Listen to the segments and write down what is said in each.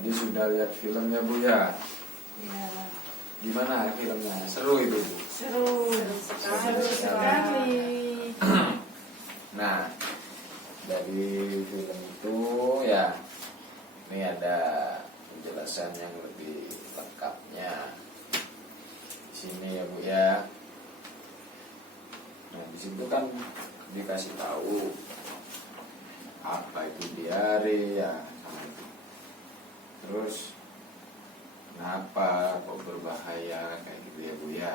Tadi sudah lihat filmnya Bu ya? Ya, Gimana filmnya? Seru itu Bu? seru sekali. Nah, dari film itu ya, ini ada penjelasan yang lebih lengkapnya di sini ya Bu ya. Nah, di situ kan dikasih tahu apa itu diare ya, terus kenapa kok berbahaya kayak gitu ya Bu ya.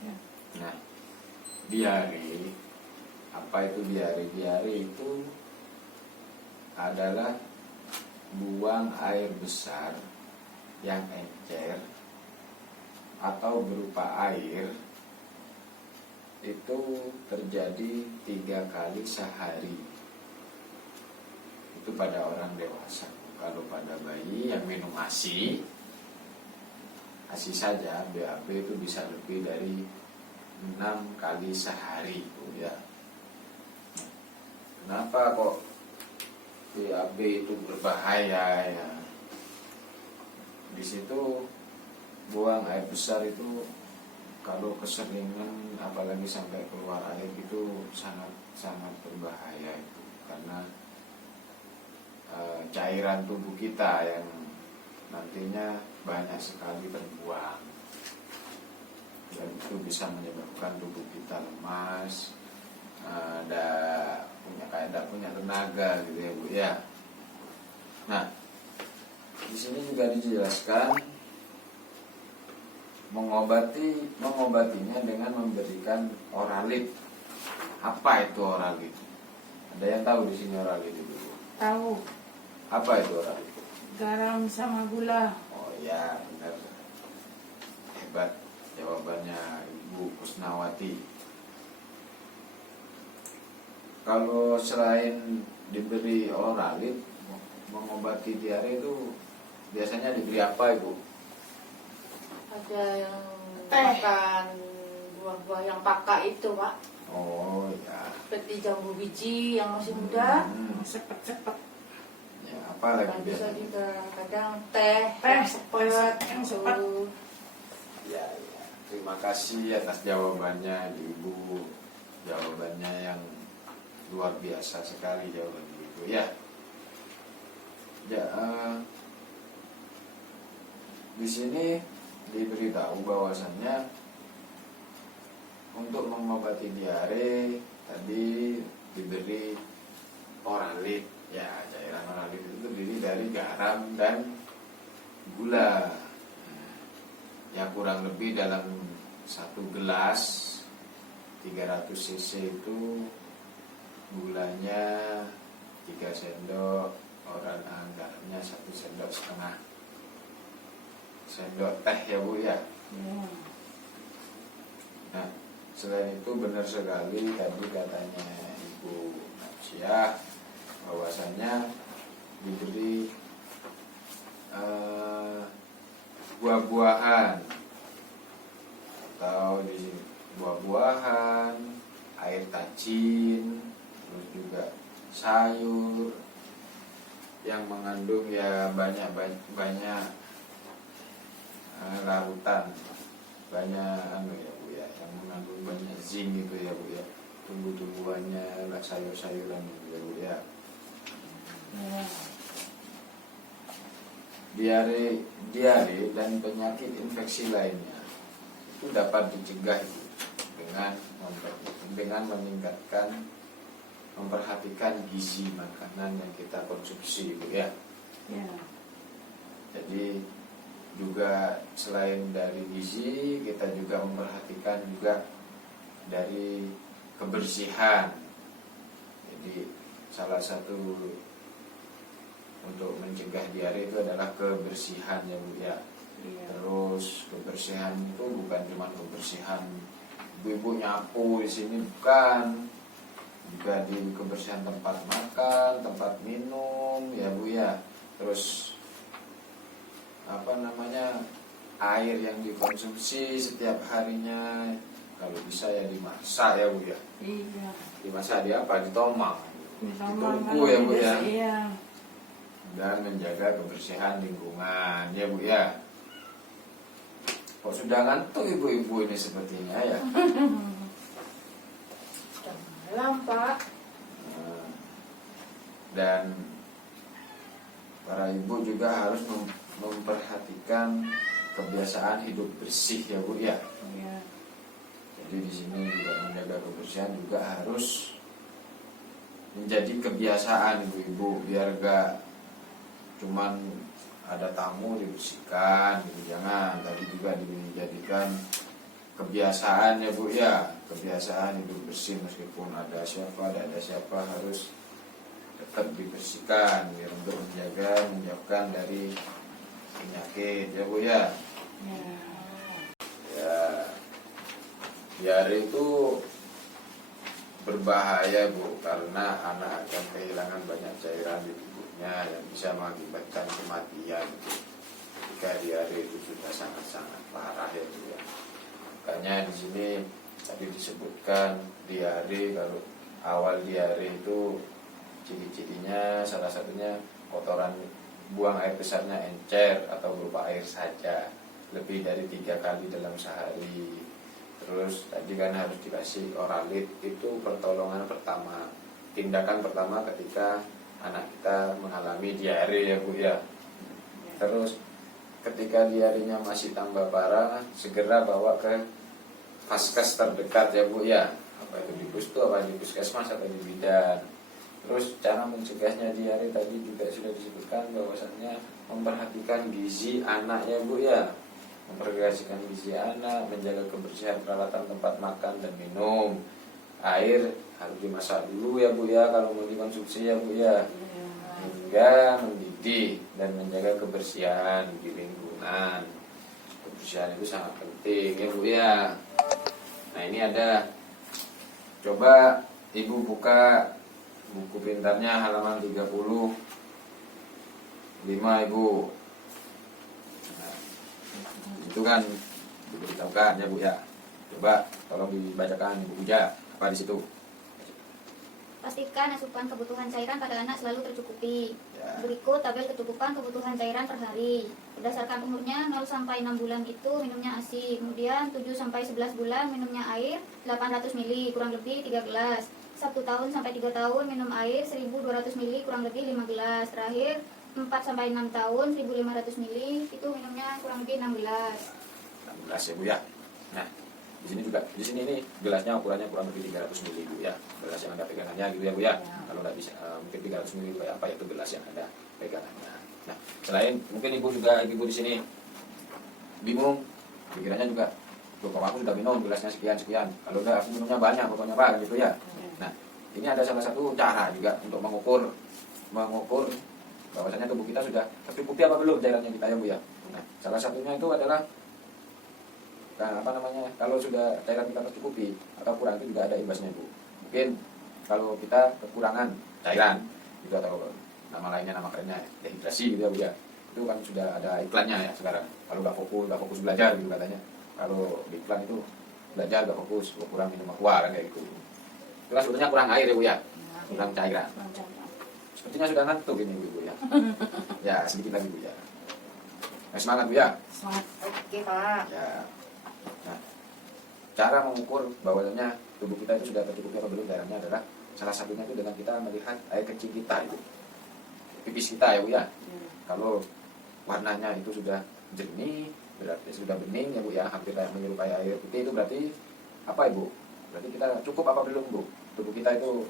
Ya. Nah, diare, apa itu diare? Diare itu adalah buang air besar yang encer atau berupa air itu terjadi 3 kali sehari. Itu pada orang dewasa. Kalau pada bayi yang minum ASI saja, BAB itu bisa lebih dari 6 kali sehari ya. Kenapa kok BAB itu berbahaya ya? Di situ buang air besar itu kalau keseringan, apalagi sampai keluar air itu sangat berbahaya itu, karena cairan tubuh kita yang nantinya banyak sekali terbuang, dan itu bisa menyebabkan tubuh kita lemas, tidak punya tenaga gitu ya Bu ya. Nah, di sini juga dijelaskan mengobatinya dengan memberikan oralit. Apa itu oralit? Ada yang tahu di sini oralit itu? Tahu, Apa itu oralit? garam sama gula. Oh ya, benar. Hebat jawabannya Ibu Kusnawati. Kalau selain diberi oralit, mengobati diare itu biasanya diberi apa Ibu? Ada yang Teh. makan buah-buah yang pakak itu Pak, Oh ya. seperti jambu biji yang masih muda. Cepet-cepet. Ya, apa lagi Dan bisa biasanya? juga kadang teh Teh, yang sepet yang sepet. tuh. Ya, ya. Terima kasih atas jawabannya Ibu. Jawabannya yang luar biasa sekali jawaban Ibu ya. Ya, di sini diberitahu bahwasannya untuk mengobati diare tadi diberi oralit. Ya, cairan oralit itu terdiri dari garam dan gula. Ya, kurang lebih dalam 1 gelas 300 cc itu gulanya 3 sendok, garamnya 1,5 sendok. Sendok teh ya Bu ya. Ya. Nah, selain itu benar sekali tadi katanya Ibu Napsiah bahwasanya diberi buah-buahan atau di buah-buahan, air tacin, terus juga sayur yang mengandung ya banyak larutan, banyak ya Bu ya, yang mengandung banyak zinc gitu ya Bu ya, tumbuh-tumbuhannya, sayur-sayuran gitu ya Bu ya. Ya. Diare dan penyakit infeksi lainnya itu dapat dicegah itu dengan memperhatikan gizi makanan yang kita konsumsi Bu ya. Ya. Jadi juga selain dari gizi, kita juga memperhatikan juga dari kebersihan. Jadi salah satu untuk mencegah diare itu adalah kebersihan ya Bu ya. Ya. Terus kebersihan itu bukan cuma kebersihan ibu-ibu nyapu di sini, bukan, juga di kebersihan tempat makan, tempat minum ya Bu ya. Terus air yang dikonsumsi setiap harinya, kalau bisa ya dimasak ya Bu ya. Iya. Dimasak di apa? Ditomang, Ditambah ditungku ya Bu ya. Iya. dan menjaga kebersihan lingkungan, ya Bu ya. Kok sudah ngantuk ibu-ibu ini sepertinya ya? Sudah malam, Pak. Dan para ibu juga harus memperhatikan kebiasaan hidup bersih ya Bu ya. Ya. Jadi di sini juga menjaga kebersihan juga harus menjadi kebiasaan ibu-ibu, biar gak cuman ada tamu dibersihkan gitu, jangan. Tadi juga dijadikan kebiasaan ya Bu ya, kebiasaan hidup bersih, meskipun ada siapa, ada siapa harus tetap dibersihkan biar untuk menjauhkan dari penyakit ya Bu ya. Ya. Ya, diare itu berbahaya Bu, karena anak akan kehilangan banyak cairan di tubuhnya yang bisa mengakibatkan kematian jika diare itu sudah sangat-sangat parah ya Bu ya. Makanya di sini tadi disebutkan diare, kalau awal diare itu ciri-cirinya salah satunya kotoran, buang air besarnya encer atau berupa air saja lebih dari 3 kali dalam sehari. Terus tadi kan harus dikasih oralit, itu pertolongan pertama, tindakan pertama ketika anak kita mengalami diare ya Bu ya. Terus ketika diarenya masih tambah parah, segera bawa ke vaskes terdekat ya Bu ya. Apa itu di pustu, apa di puskesmas, atau di bidan. Terus cara mencegahnya diare tadi juga sudah disebutkan, bahwasannya memperhatikan gizi anak ya Bu ya. Memperhatikan gizi anak, menjaga kebersihan peralatan tempat makan dan minum. Air harus dimasak dulu ya Bu ya kalau mau dikonsumsi ya Bu ya. Hingga mendidih dan menjaga kebersihan di lingkungan. Kebersihan itu sangat penting ya Bu ya. Nah ini ada, coba Ibu buka buku pintarnya halaman 35 Ibu. Nah, itu kan diberitahukan ya Bu ya. Coba tolong dibacakan Ibu Puja, apa di situ? Pastikan asupan kebutuhan cairan pada anak selalu tercukupi. Ya. Berikut tabel kecukupan kebutuhan cairan per hari. Berdasarkan umurnya 0 sampai 6 bulan itu minumnya ASI. Kemudian 7 sampai 11 bulan minumnya air 800 ml kurang lebih 3 gelas. 1 tahun sampai 3 tahun minum air 1200 ml kurang lebih 5 gelas. Terakhir 4 sampai 6 tahun 1500 ml itu minumnya kurang lebih 6 gelas. 16 ya Bu ya. Nah, di sini juga, di sini ini gelasnya ukurannya kurang lebih 300 ml Bu ya. Gelas yang ada pegangannya gitu ya Bu ya. Kalau nggak bisa mungkin 300 ml kayak apa itu gelas yang ada pegangannya. Nah, selain mungkin Ibu juga, Ibu di sini bingung, pikirannya juga, tuh kalau aku sudah minum gelasnya sekian, kalau enggak aku minumnya banyak, pokoknya apa gitu ya. Nah, ini ada salah satu cara juga untuk mengukur bahwasanya tubuh kita sudah tercukupi apa belum cairannya kita ya Bu ya. Nah, salah satunya itu adalah kalau sudah cairan kita tercukupi atau kurang, itu juga ada imbasnya Bu. Mungkin kalau kita kekurangan cairan itu, atau nama lainnya, nama kerennya dehidrasi gitu ya Bu ya, itu kan sudah ada iklannya ya sekarang. Kalau nggak fokus belajar gitu katanya. Kalau di iklan itu belajar nggak fokus, kurang minum aqua kan kayak gitu. Itu kan sebetulnya kurang air ya Bu ya, kurang cairan. Sepertinya sudah ngantuk ini Bu ya. Ya sedikit lagi Bu ya. Nah, semangat Bu ya. Semangat. Oke, Pak. Ya. Nah, cara mengukur bahwasanya tubuh kita itu sudah tercukupi apa belum cairannya adalah salah satunya itu dengan kita melihat air kecil kita itu, pipis kita ya Bu ya. Kalau warnanya itu sudah jernih, berarti sudah bening ya Bu ya, hampir kayak menyerupai air putih, itu berarti apa Ibu? Berarti kita cukup apa belum Bu? Tubuh kita itu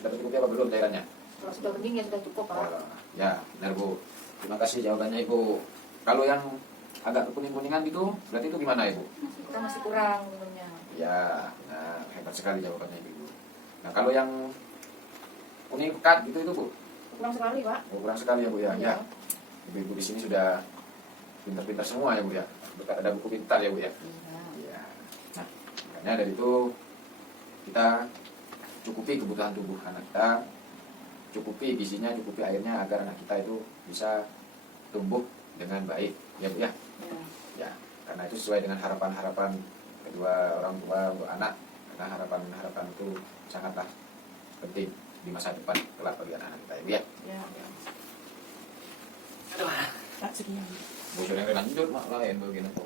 sudah tercukupi apa belum cairannya? Kalau sudah bening ya sudah cukup, Pak. Oh, ya benar Bu. Terima kasih jawabannya Ibu. Kalau yang agak kekuning-kuningan gitu, berarti itu gimana Ibu? Kita masih kurang minumnya. Ya, nah, hebat sekali jawabannya Ibu. Nah, kalau yang kuning pekat gitu itu Bu? Kurang sekali, Pak. Oh, kurang sekali ya Bu ya. Iya. Ya. Ibu-ibu di sini sudah pintar-pintar semua ya Bu ya. Ada buku pintar ya Bu ya. Iya. Nah, makanya dari itu kita cukupi kebutuhan tubuh anak kita, cukupi gizinya, cukupi airnya, agar anak kita itu bisa tumbuh dengan baik ya Bu ya. Ya, karena itu sesuai dengan harapan-harapan kedua orang tua anak, karena harapan-harapan itu sangatlah penting di masa depan kelak bagi anak-anak kita ya Bu ya. Ya. sekian. Bocor yang lanjut mak lain bagian apa